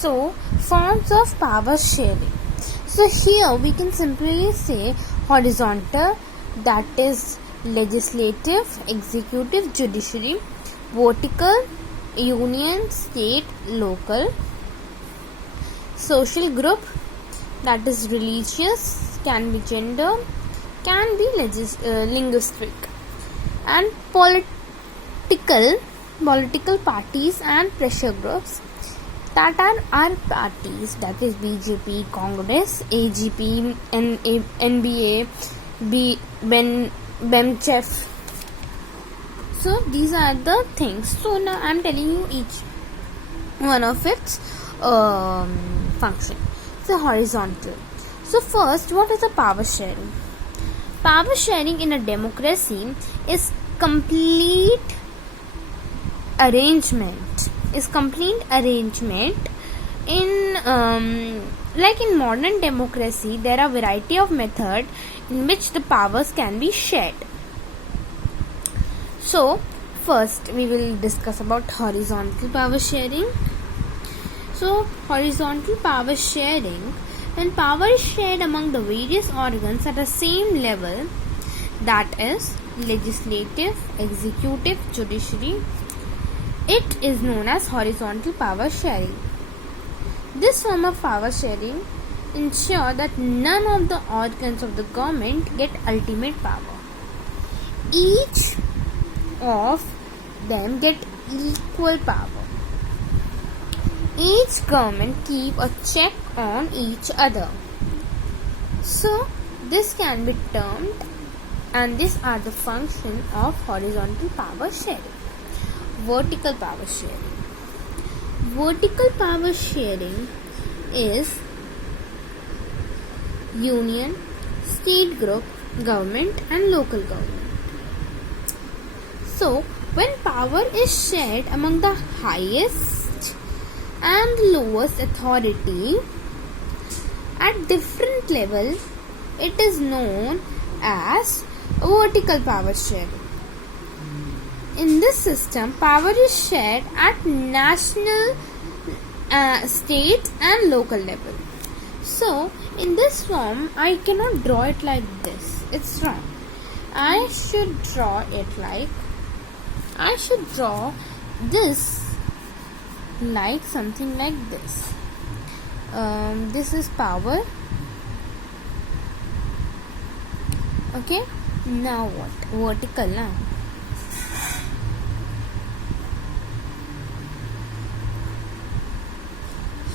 So, forms of power sharing. So here we can simply say horizontal, that is legislative, executive, judiciary; vertical, union, state, local; social group, that is religious, can be gender, can be linguistic; and political parties and pressure groups, that are our parties, that is BJP, Congress, AGP, NBA, BEMCHEF. So these are the things. So now I am telling you each one of its function. So horizontal. So first, what is the power sharing? Power sharing in a democracy is complete arrangement in like in modern democracy. There are variety of method in which the powers can be shared. So first we will discuss about horizontal power sharing. So horizontal power sharing, when power is shared among the various organs at the same level, that is legislative, executive, judiciary, it is known as horizontal power sharing. This form of power sharing ensures that none of the organs of the government get ultimate power. Each of them get equal power. Each government keep a check on each other. So this can be termed, and these are the function of horizontal power sharing. Vertical power sharing. Vertical power sharing is union, state group, government and local government. So when power is shared among the highest and lowest authority at different level, it is known as vertical power sharing. In this system, power is shared at national, state and local level. So in this form, I cannot draw it like this. It's wrong. I should draw this like something like this. This is power. Okay. Now what? Vertical now.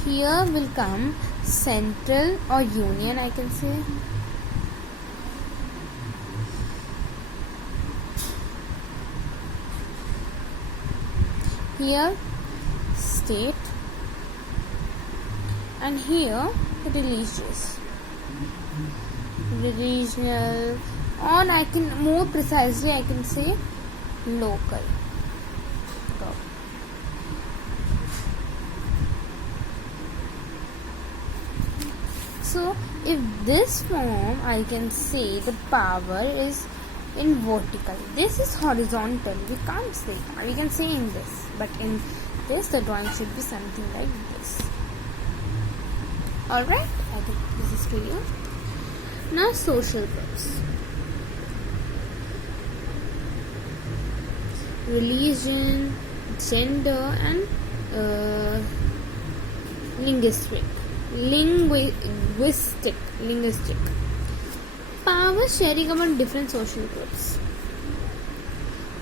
Here will come central or union, I can say. Here state, and here religious, regional, or I can more precisely I can say local. So if this form, I can say the power is in vertical. This is horizontal. We can't say. We can say in this, but in this the drawing should be something like this. Alright, I think this is clear. Now social groups. Religion, gender and linguistic. Power sharing among different social groups.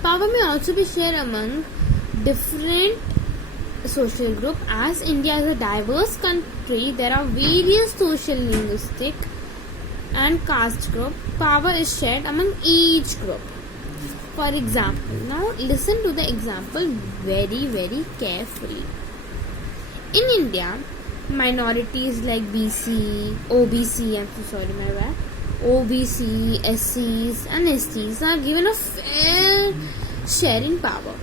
Power may also be shared among different social groups. As India is a diverse country, there are various social, linguistic and caste group. Power is shared among each group. For example, now listen to the example very, very carefully. In India, minorities like OBC, SCs and STs are given a fair share in power.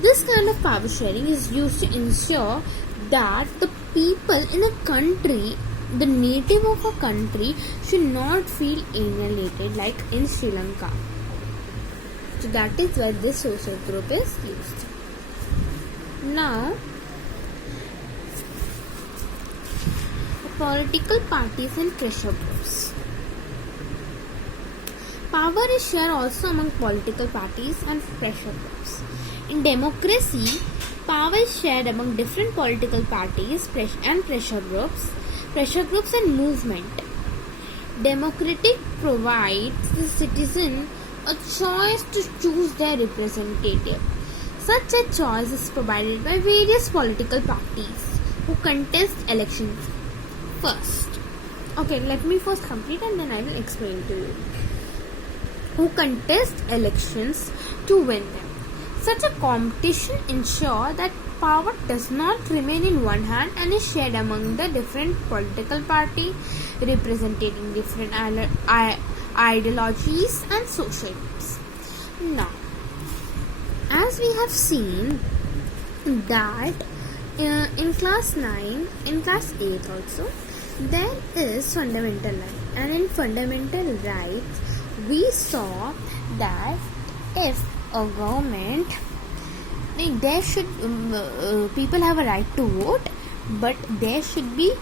This kind of power sharing is used to ensure that the people in a country, the native of a country, should not feel alienated like in Sri Lanka. So that is why this social group is used. Now political parties and pressure groups. Power is shared also among political parties and pressure groups. In democracy, power is shared among different political parties and pressure groups and movement. Democratic provides the citizen a choice to choose their representative. Such a choice is provided by various political parties who contest elections. First, okay, let me first complete and then I will explain to you. Who contest elections to win them. Such a competition ensures that power does not remain in one hand and is shared among the different political parties representing different ideologies and social groups. Now, as we have seen that in class 9, in class 8 also, there is fundamental right, and in fundamental rights we saw that if a government, there should people have a right to vote, but there should be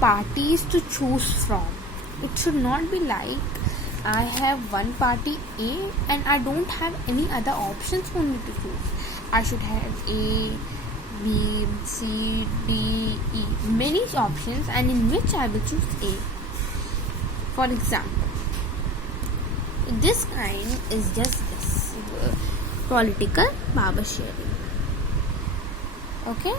parties to choose from. It should not be like I have one party A and I don't have any other options for me to choose. I should have A, B, C, D, E, many options, and in which I will choose A. For example, this kind is just this political power sharing. Okay.